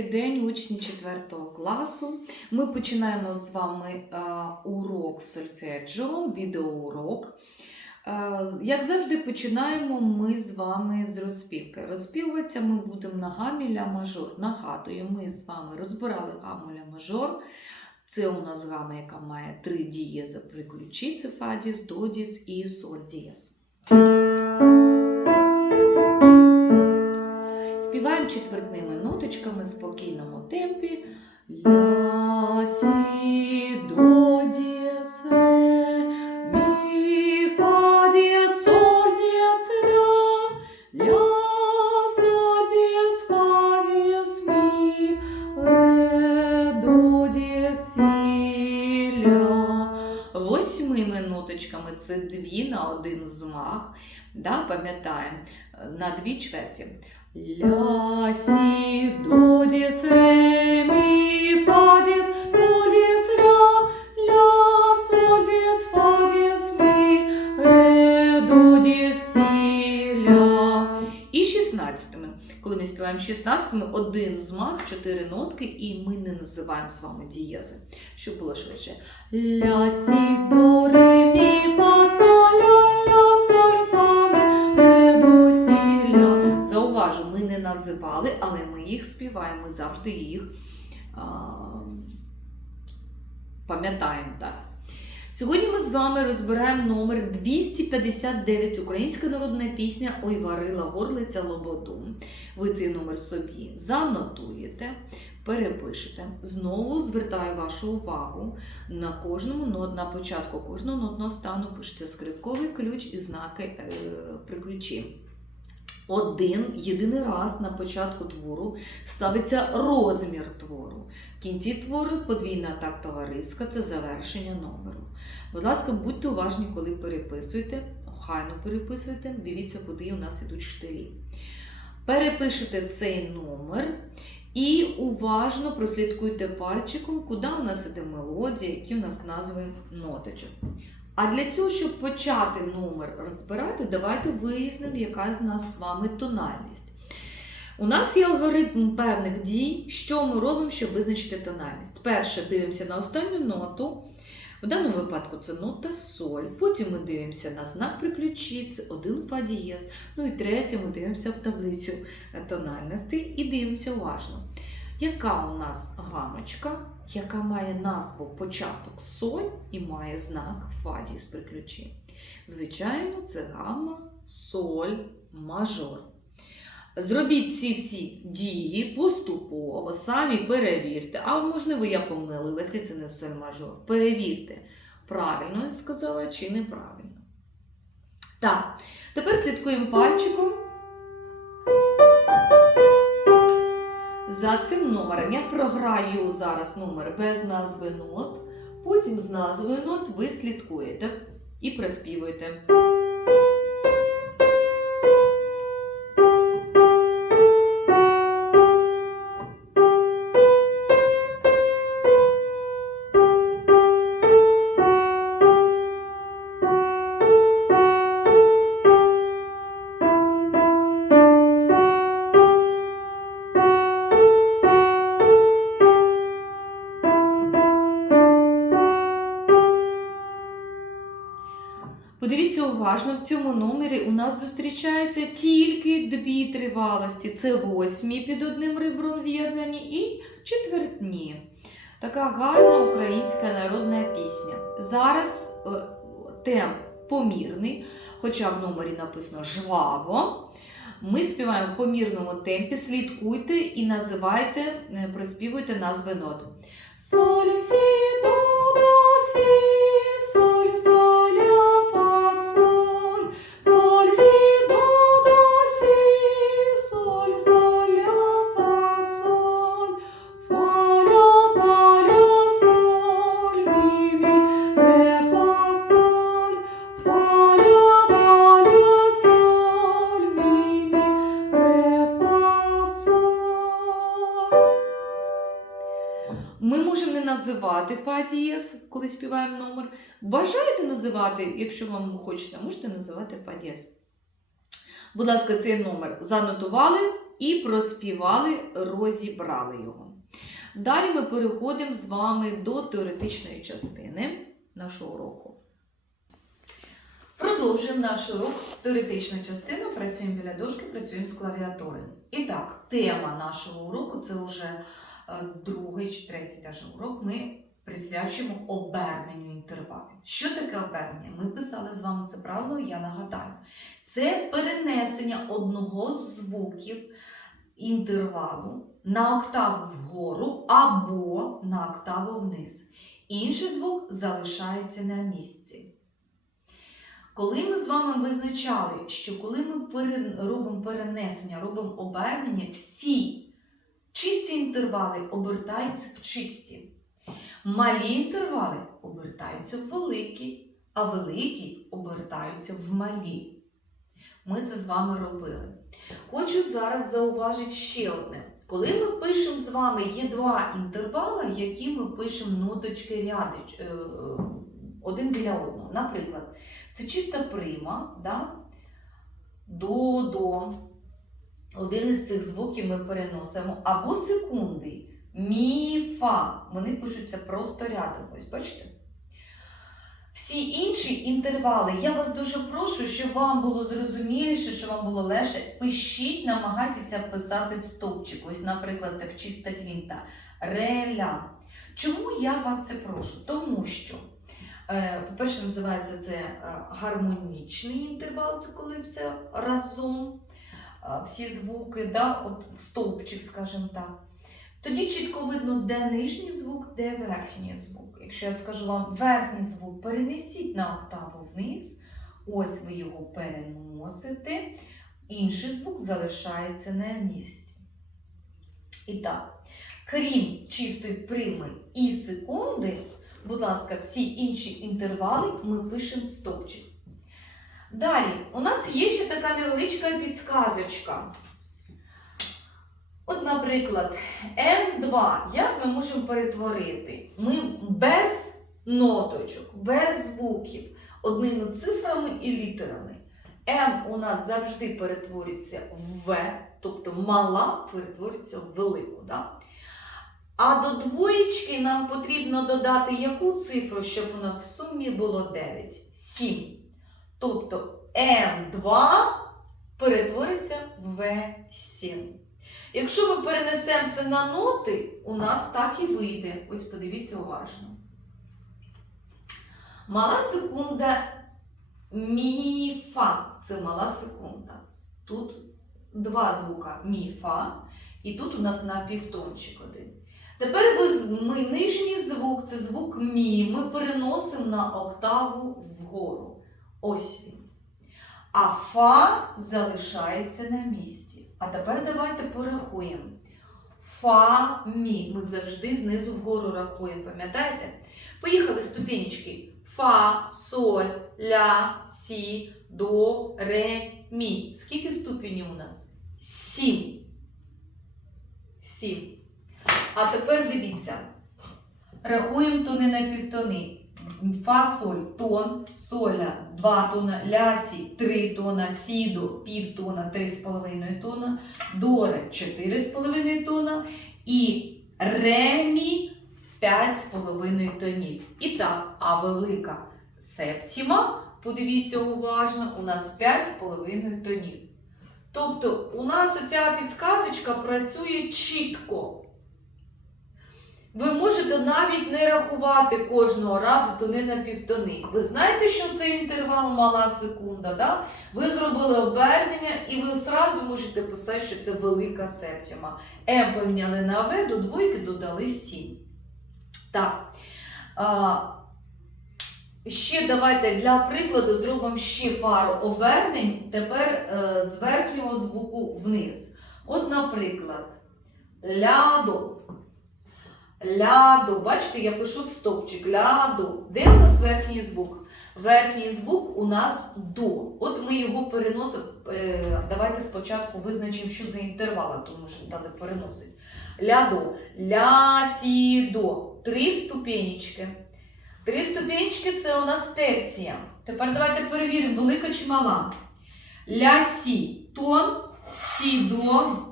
Добрий день, учні 4 класу. Ми починаємо з вами е, урок сольфеджіо, відеоурок. Е, Як завжди, починаємо ми з вами з розпівки. Розпівуватися ми будемо на гамі ля мажор. Нагадую, ми з вами розбирали гаму ля мажор. Це у нас гама, яка має три дієзи при ключі: це фа дієз, до дієз і соль дієз. Співаємо четвертними ноточками в спокійному темпі. Ля, мі, фа, дієс, соль, дієс, ля. Восьмими ноточками це дві на один змах. Да, пам'ятаємо, на дві чверті. Ля, сі, до, діс, ре, мі, фа, діс, соль, діс, ля, ля, соль, діс, фа, діс, мі, ре, до, діс, сі, ля. І шістнадцятими. Коли ми співаємо шістнадцятими, один змах, чотири нотки, і ми не називаємо з вами дієзи, щоб було швидше. Ля, сі, до, ре, мі, фа, соль, не називали, але ми їх співаємо, ми завжди їх пам'ятаємо. Так? Сьогодні ми з вами розбираємо номер 259 Українська народна пісня Ой варила горлиця лободу. Ви цей номер собі занотуєте, перепишете. Знову звертаю вашу увагу на кожному нот, на початку кожного нотного стану пишеться скрипковий ключ і знаки е, при ключі. Один єдиний раз на початку твору ставиться розмір твору. В кінці твору подвійна тактова риска це завершення номеру. Будь ласка, будьте уважні, коли переписуєте, охайно переписуйте, дивіться, куди у нас ідуть штилі. Перепишете цей номер і уважно прослідкуйте пальчиком, куди у нас іде мелодія, які у нас назви ноточок. А для цього, щоб почати номер розбирати, давайте вияснимо, яка з нас з вами тональність. У нас є алгоритм певних дій, що ми робимо, щоб визначити тональність. Перше, дивимося на останню ноту. В даному випадку це нота соль. Потім ми дивимося на знак приключі, це один фа дієз. Ну і третє, ми дивимося в таблицю тональності і дивимося уважно. Яка у нас гамочка, яка має назву початок соль і має знак фа дієз при ключі? Звичайно, це гамма соль мажор. Зробіть ці всі дії поступово, самі перевірте. А можливо, я помилилася, це не соль мажор. Перевірте, правильно я сказала чи неправильно. Так, тепер слідкуємо пальчиком. За цим номером я програю зараз номер без назви нот. Потім з назвою нот ви слідкуєте і приспівуєте. Уважно, в цьому номері у нас зустрічаються тільки дві тривалості. Це восьмі під одним ребром з'єднані і четвертні. Така гарна українська народна пісня. Зараз е, темп помірний, хоча в номері написано жваво. Ми співаємо в помірному темпі, слідкуйте і називайте, е, приспівуйте назви нот. Солі, сі, до, до, сі, коли співаємо номер. Бажаєте називати, якщо вам хочеться, можете називати фа дієс. Будь ласка, цей номер занотували, і проспівали, розібрали його. Далі ми переходимо з вами до теоретичної частини нашого уроку. Продовжуємо наш урок теоретичну частину. Працюємо біля дошки, працюємо з клавіатури. І так, тема нашого уроку це вже е, другий чи третій урок. Ми присвячуємо оберненню інтервалів. Що таке обернення? Ми писали з вами це правило, я нагадаю. Це перенесення одного з звуків інтервалу на октаву вгору або на октаву вниз. Інший звук залишається на місці. Коли ми з вами визначали, що коли ми робимо перенесення, робимо обернення, всі чисті інтервали обертаються в чисті. Малі інтервали обертаються в великі, а великі обертаються в малі. Ми це з вами робили. Хочу зараз зауважити ще одне. Коли ми пишемо з вами, є два інтервали, які ми пишемо ноточки рядич, е, один біля одного. Наприклад, це чиста прима, да? до, до. Один із цих звуків ми переносимо. Або секунди. Мі, фа. Вони пишуться просто рядом. Ось бачите? Всі інші інтервали, я вас дуже прошу, щоб вам було зрозуміліше, щоб вам було легше. Пишіть, намагайтеся писати в стовпчик. Ось, наприклад, так чиста квінта. Реля. Чому я вас це прошу? Тому що, е, по-перше, називається це е, гармонічний інтервал, це коли все разом, е, всі звуки, да, от в стовпчик, скажімо так. Тоді чітко видно, де нижній звук, де верхній звук. Якщо я скажу вам верхній звук, перенесіть на октаву вниз, ось ви його переносите, інший звук залишається на місці. І так, крім чистої прими і секунди, будь ласка, всі інші інтервали ми пишемо в стовпчик. Далі, у нас є ще така невеличка підсказочка. От, наприклад, М2, як ми можемо перетворити? Ми без ноточок, без звуків, одними цифрами і літерами. М у нас завжди перетворюється в В, тобто мала перетворюється в велику. Да? А до двоєчки нам потрібно додати яку цифру, щоб у нас в сумі було 9? 7. Тобто М2 перетвориться в В7. Якщо ми перенесемо це на ноти, у нас так і вийде. Ось подивіться уважно. Мала секунда міфа. Це мала секунда. Тут два звука міфа, і тут у нас напівтончик один. Тепер ми нижній звук, це звук мі, ми переносимо на октаву вгору. Ось він. А фа залишається на місці. А тепер давайте порахуємо. Фа, мі. Ми завжди знизу вгору рахуємо, пам'ятаєте? Поїхали ступенечки. Фа, соль, ля, сі, до, ре, мі. Скільки ступенів у нас? Сім. Сім. А тепер дивіться. Рахуємо тони на півтони. Фа, соль, тон, соля, 2 тона, ля, сі, 3 тона, сі, до, пів тона, 3,5 тона, до, ре, 4,5 тона і ре, мі, 5,5 тонів. І так, а велика септіма, подивіться уважно, у нас 5,5 тонів. Тобто у нас оця підсказочка працює чітко. Ви можете навіть не рахувати кожного разу тони на півтони. Ви знаєте, що це інтервал мала секунда, да? Ви зробили обернення і ви одразу можете писати, що це велика септіма. М поміняли на В, до двойки додали 7. Так. А, ще давайте для прикладу зробимо ще пару обернень тепер е, з верхнього звуку вниз. От, наприклад, лядо. Лядо. Бачите, я пишу в стовпчик. Лядо. Де у нас верхній звук? Верхній звук у нас до. От ми його переносимо. Е, давайте спочатку визначимо, що за інтервали, тому що стали переносити. Лядо. Ля, сі, до. Три ступенечки. Три ступенечки це у нас терція. Тепер давайте перевіримо, велика чи мала. Ля, сі. Тон, сі, до. е,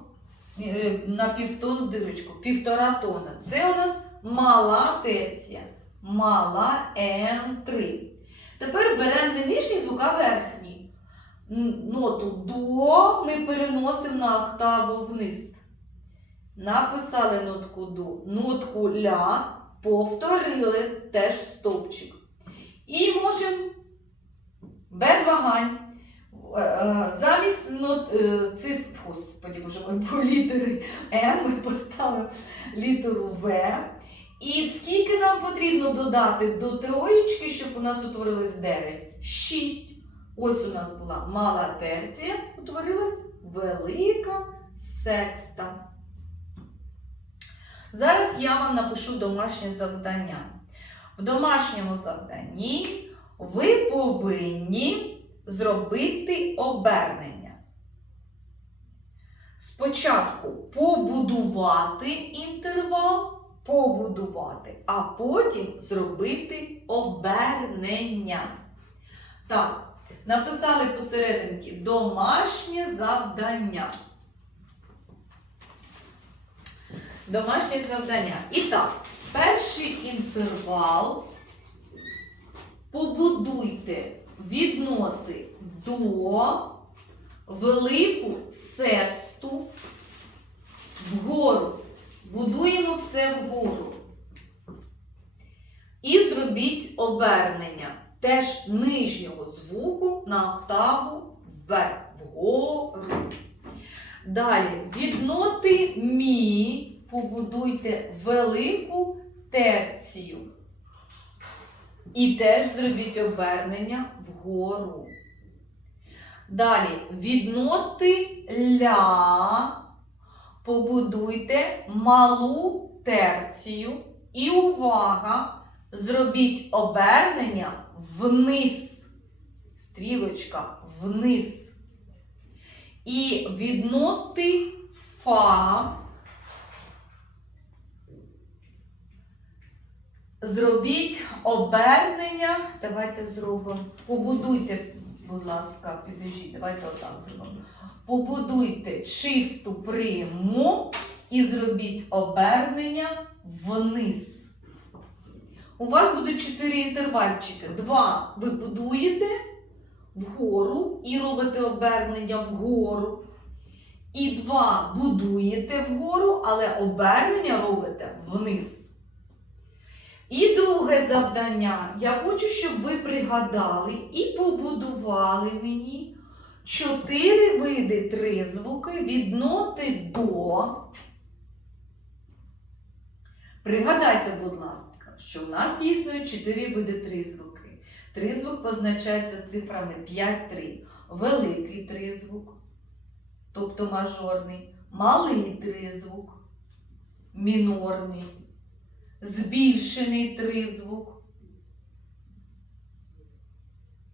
на півтону дирочку, півтора тона. Це у нас мала терція. Мала М3. Тепер беремо не нижній звук, а верхній. Ноту до ми переносимо на октаву вниз. Написали нотку до, нотку ля, повторили теж стовпчик. І можемо без вагань. Е, е, Замість нот, е, цифр, господі, боже мой, по літери М ми поставимо літеру В. І скільки нам потрібно додати до троєчки, щоб у нас утворилось 9? 6. Ось у нас була мала терція, утворилась велика секста. Зараз я вам напишу домашнє завдання. В домашньому завданні ви повинні зробити обернення. Спочатку побудувати інтервал, побудувати, а потім зробити обернення. Так, написали посерединки домашнє завдання. Домашнє завдання. І так, перший інтервал побудуйте від ноти до велику сексту вгору. Будуємо все вгору. І зробіть обернення теж нижнього звуку на октаву вверх, вгору. Далі від ноти мі побудуйте велику терцію. І теж зробіть обернення вгору. Далі від ноти ля побудуйте малу терцію. І увага! Зробіть обернення вниз. Стрілочка вниз. І від ноти фа зробіть обернення. Давайте зробимо. Побудуйте, будь ласка, підожіть, давайте отак зробимо. Побудуйте чисту приму і зробіть обернення вниз. У вас будуть чотири інтервальчики. Два ви будуєте вгору і робите обернення вгору. І два будуєте вгору, але обернення робите вниз. І друге завдання. Я хочу, щоб ви пригадали і побудували мені чотири види тризвуки від ноти до. Пригадайте, будь ласка, що в нас існує чотири види тризвуки. Тризвук позначається цифрами 5-3. Великий тризвук, тобто мажорний, малий тризвук, мінорний, збільшений тризвук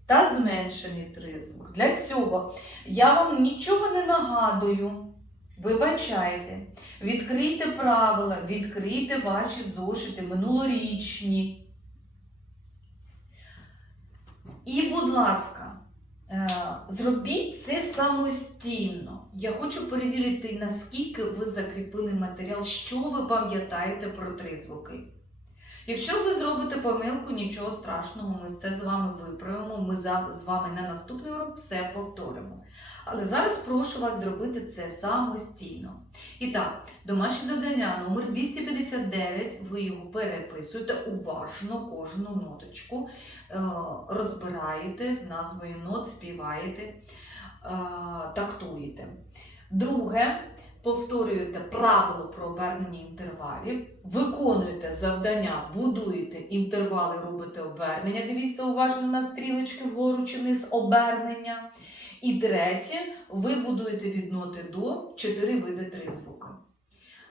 та зменшений тризвук. Для цього я вам нічого не нагадую. Вибачайте, відкрийте правила, відкрийте ваші зошити минулорічні. І, будь ласка, зробіть це самостійно. Я хочу перевірити, наскільки ви закріпили матеріал, що ви пам'ятаєте про тризвуки. Якщо ви зробите помилку, нічого страшного, ми це з вами виправимо. Ми з вами на наступний урок все повторимо. Але зараз прошу вас зробити це самостійно. І так, домашнє завдання номер 259. Ви його переписуєте уважно, кожну ноточку, е, розбираєте з назвою нот, співаєте, е, тактуєте. Друге, повторюєте правило про обернення інтервалів, виконуєте завдання, будуєте інтервали, робите обернення. Дивіться уважно на стрілочки вгору чи вниз обернення. І третє, ви будуєте від ноти до чотири види тризвука.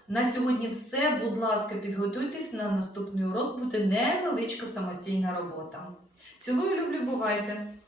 На сьогодні все. Будь ласка, підготуйтесь на наступний урок, буде невеличка самостійна робота. Цілую, люблю, бувайте!